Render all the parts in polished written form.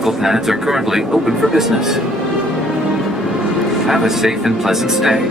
medical pads are currently open for business. Have a safe and pleasant stay.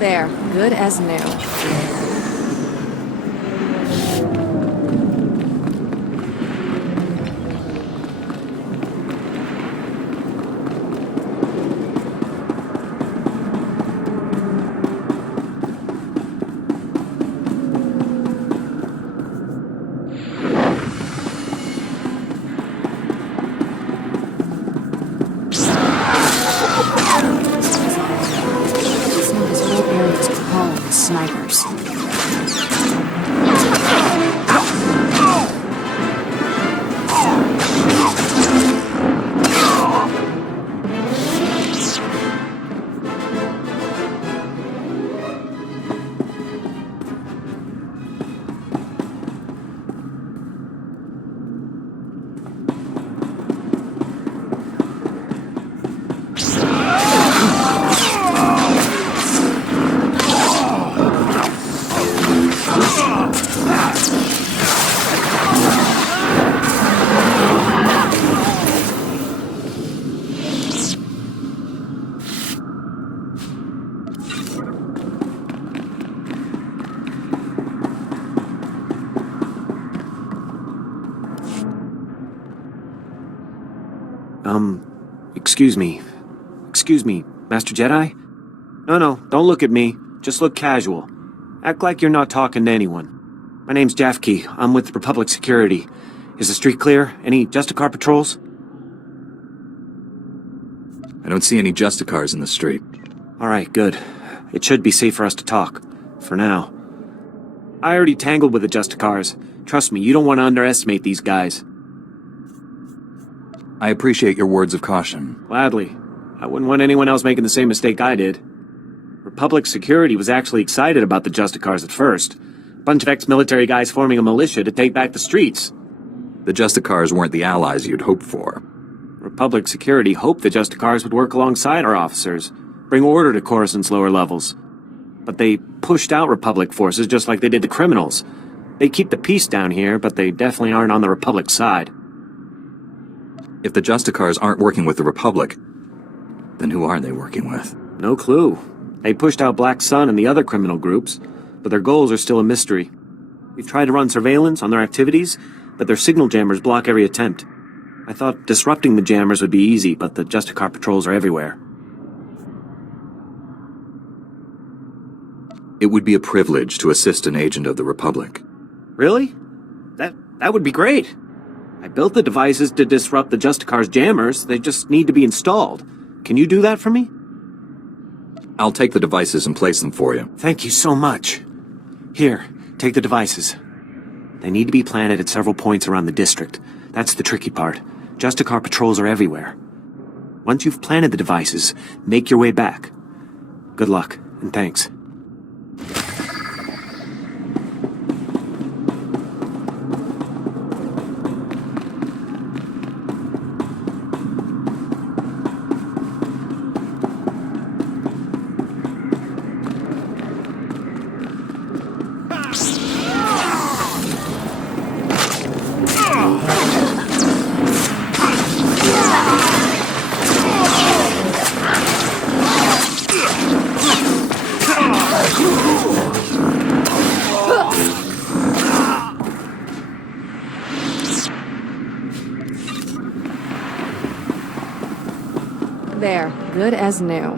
There, good as new. Snipers. Excuse me, Master Jedi? No, don't look at me. Just look casual. Act like you're not talking to anyone. My name's Jafke. I'm with Republic Security. Is the street clear? Any Justicar patrols? I don't see any Justicars in the street. Alright, good. It should be safe for us to talk. For now. I already tangled with the Justicars. Trust me, you don't want to underestimate these guys. I appreciate your words of caution. Gladly. I wouldn't want anyone else making the same mistake I did. Republic Security was actually excited about the Justicars at first. A bunch of ex-military guys forming a militia to take back the streets. The Justicars weren't the allies you'd hoped for. Republic Security hoped the Justicars would work alongside our officers, bring order to Coruscant's lower levels. But they pushed out Republic forces just like they did the criminals. They keep the peace down here, but they definitely aren't on the Republic side. If the Justicars aren't working with the Republic, then who are they working with? No clue. They pushed out Black Sun and the other criminal groups, but their goals are still a mystery. We've tried to run surveillance on their activities, but their signal jammers block every attempt. I thought disrupting the jammers would be easy, but the Justicar patrols are everywhere. It would be a privilege to assist an agent of the Republic. Really? That would be great. I built the devices to disrupt the Justicar's jammers. They just need to be installed. Can you do that for me? I'll take the devices and place them for you. Thank you so much. Here, take the devices. They need to be planted at several points around the district. That's the tricky part. Justicar patrols are everywhere. Once you've planted the devices, make your way back. Good luck, and thanks. There, good as new.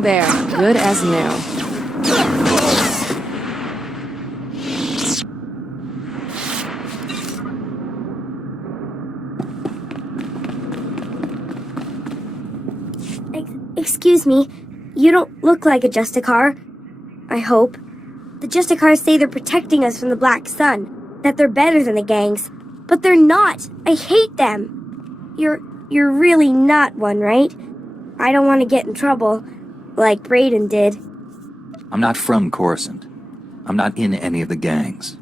There, good as new. Excuse me, you don't look like a Justicar. I hope. The Justicars say they're protecting us from the Black Sun, that they're better than the gangs, but they're not. I hate them. You're really not one, right? I don't want to get in trouble, like Brayden did. I'm not from Coruscant. I'm not in any of the gangs.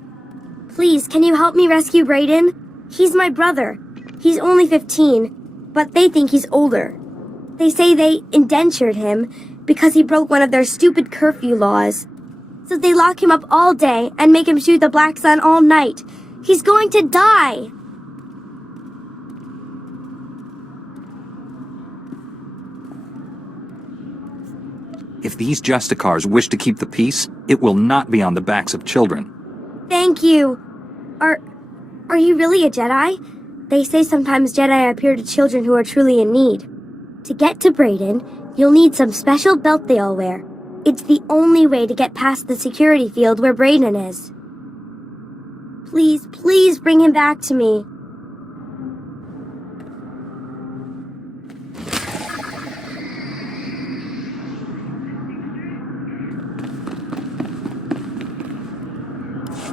Please, can you help me rescue Brayden? He's my brother. He's only 15, but they think he's older. They say they indentured him because he broke one of their stupid curfew laws. So they lock him up all day and make him shoot the Black Sun all night. He's going to die! If these Justicars wish to keep the peace, it will not be on the backs of children. Thank you. Are you really a Jedi? They say sometimes Jedi appear to children who are truly in need. To get to Brayden, you'll need some special belt they all wear. It's the only way to get past the security field where Brayden is. Please, please bring him back to me.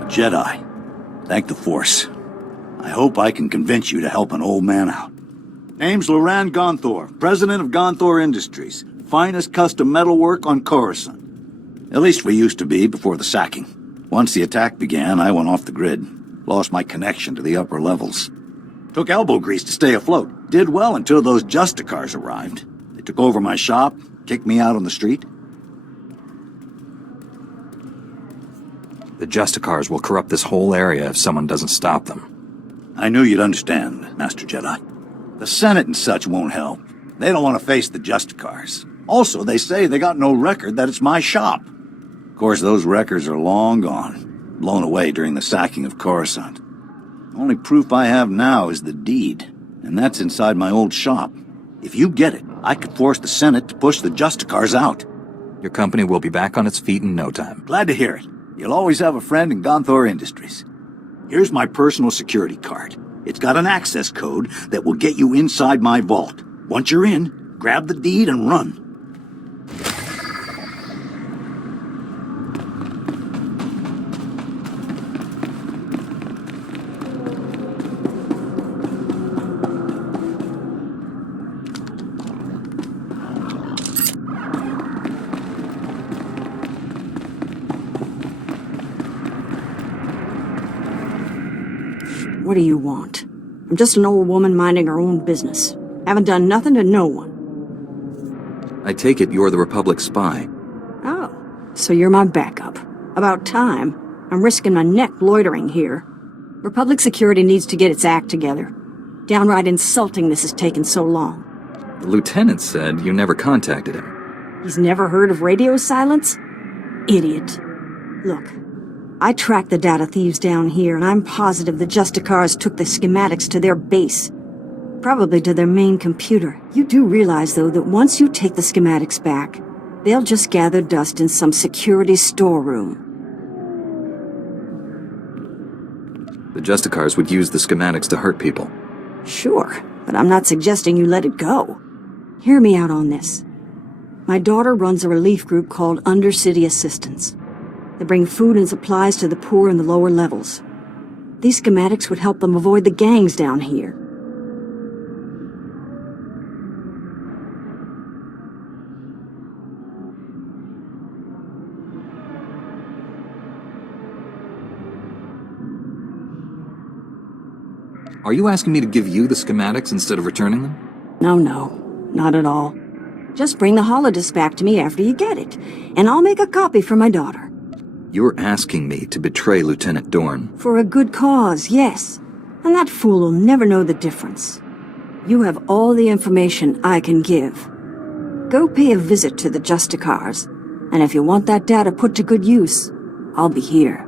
Jedi. Thank the Force. I hope I can convince you to help an old man out. Name's Loran Gonthor, president of Gonthor Industries. Finest custom metalwork on Coruscant. At least we used to be before the sacking. Once the attack began, I went off the grid. Lost my connection to the upper levels. Took elbow grease to stay afloat. Did well until those Justicars arrived. They took over my shop, kicked me out on the street. The Justicars will corrupt this whole area if someone doesn't stop them. I knew you'd understand, Master Jedi. The Senate and such won't help. They don't want to face the Justicars. Also, they say they got no record that it's my shop. Of course, those records are long gone, blown away during the sacking of Coruscant. The only proof I have now is the deed, and that's inside my old shop. If you get it, I could force the Senate to push the Justicars out. Your company will be back on its feet in no time. Glad to hear it. You'll always have a friend in Gonthor Industries. Here's my personal security card. It's got an access code that will get you inside my vault. Once you're in, grab the deed and run. What do you want? I'm just an old woman minding her own business. Haven't done nothing to no one. I take it you're the Republic spy. Oh, so you're my backup. About time. I'm risking my neck loitering here. Republic security needs to get its act together. Downright insulting this has taken so long. The lieutenant said you never contacted him. He's never heard of radio silence? Idiot. Look, I tracked the data thieves down here, and I'm positive the Justicars took the schematics to their base. Probably to their main computer. You do realize, though, that once you take the schematics back, they'll just gather dust in some security storeroom. The Justicars would use the schematics to hurt people. Sure, but I'm not suggesting you let it go. Hear me out on this. My daughter runs a relief group called Undercity Assistance. They bring food and supplies to the poor in the lower levels. These schematics would help them avoid the gangs down here. Are you asking me to give you the schematics instead of returning them? No, not at all. Just bring the holodisc back to me after you get it, and I'll make a copy for my daughter. You're asking me to betray Lieutenant Dorn. For a good cause, yes. And that fool will never know the difference. You have all the information I can give. Go pay a visit to the Justicars, and if you want that data put to good use, I'll be here.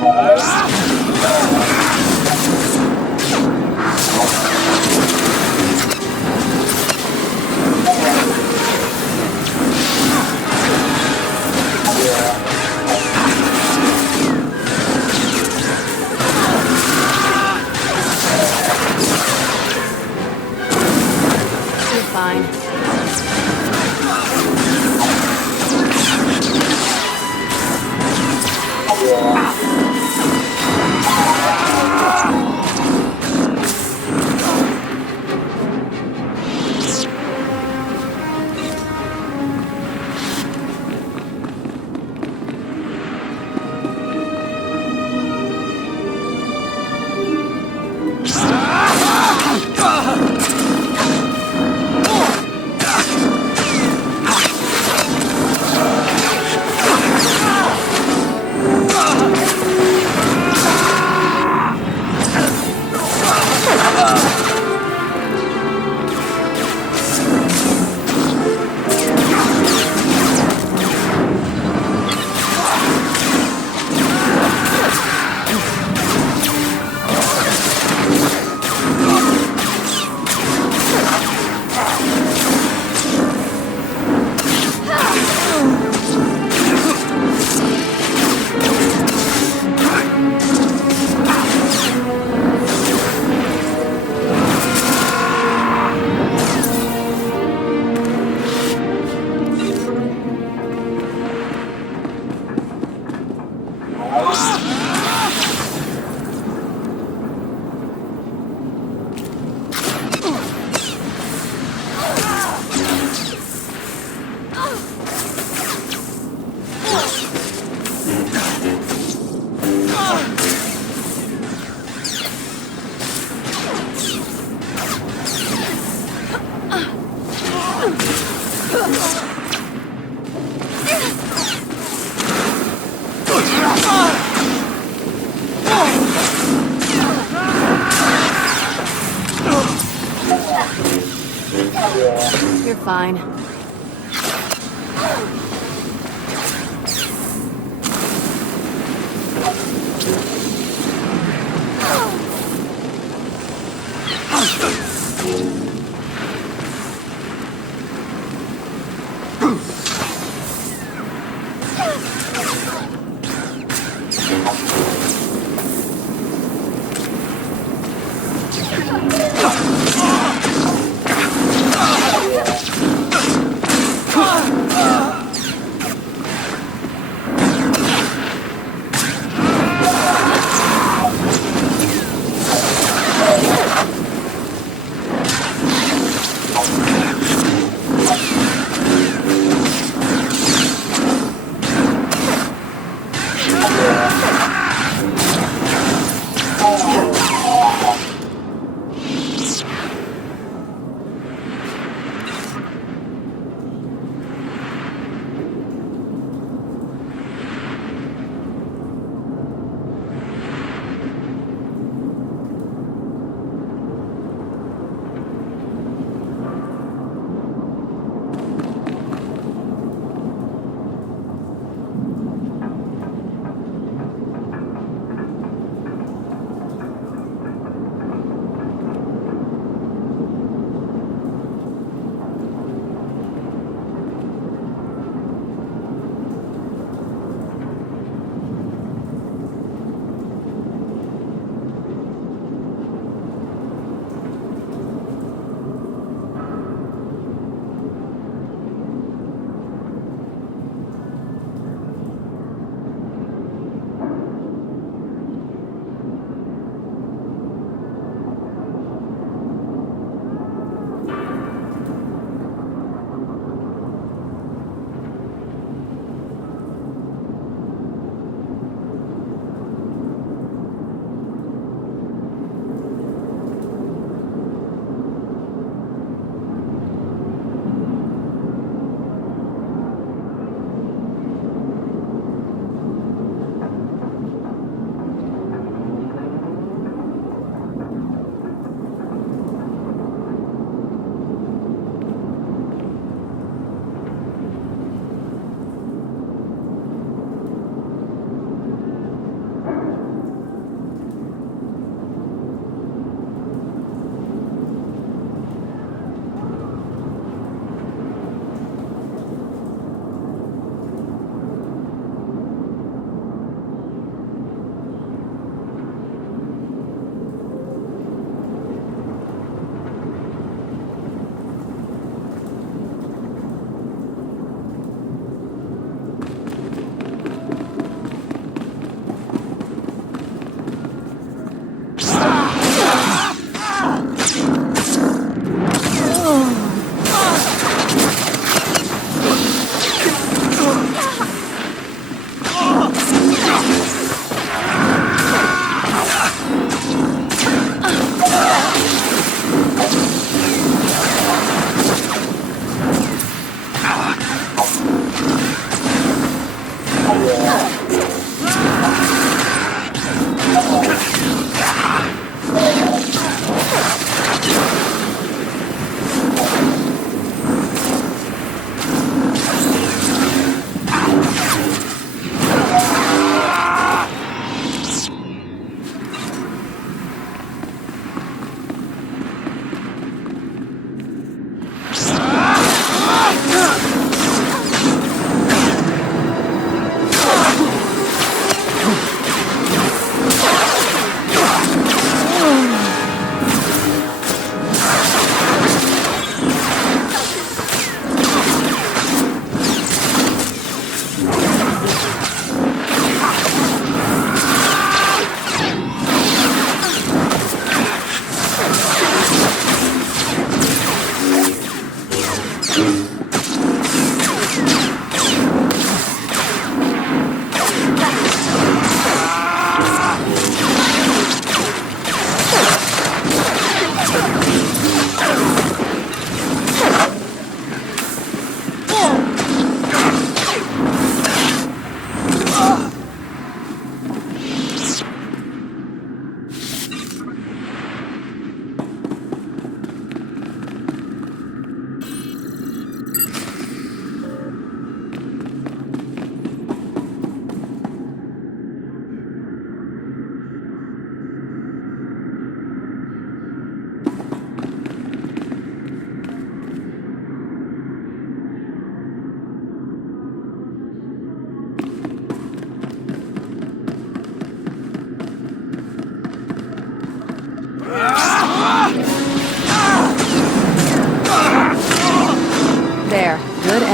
You're fine. You're fine.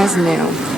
as new.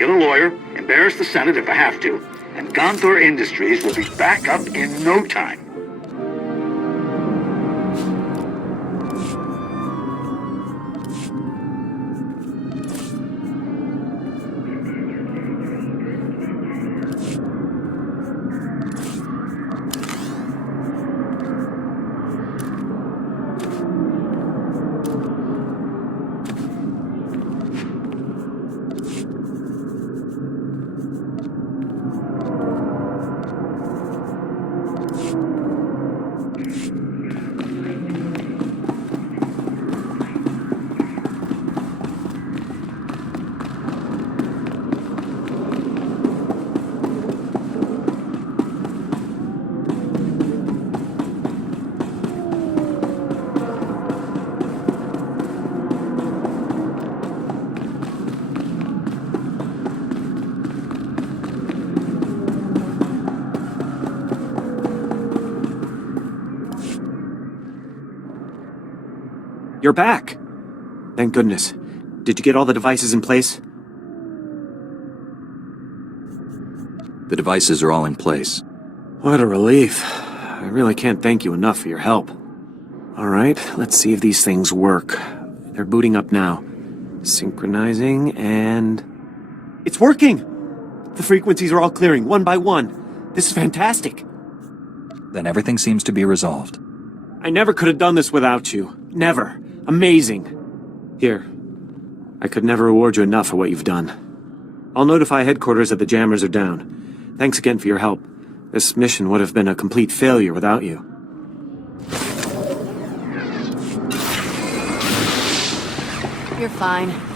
Get a lawyer, embarrass the Senate if I have to, and Gonthor Industries will be back up in no time. You're back! Thank goodness. Did you get all the devices in place? The devices are all in place. What a relief. I really can't thank you enough for your help. Alright, let's see if these things work. They're booting up now. Synchronizing, and... It's working! The frequencies are all clearing, one by one. This is fantastic. Then everything seems to be resolved. I never could have done this without you. Never. Amazing. Here. I could never reward you enough for what you've done. I'll notify headquarters that the jammers are down. Thanks again for your help. This mission would have been a complete failure without you. You're fine.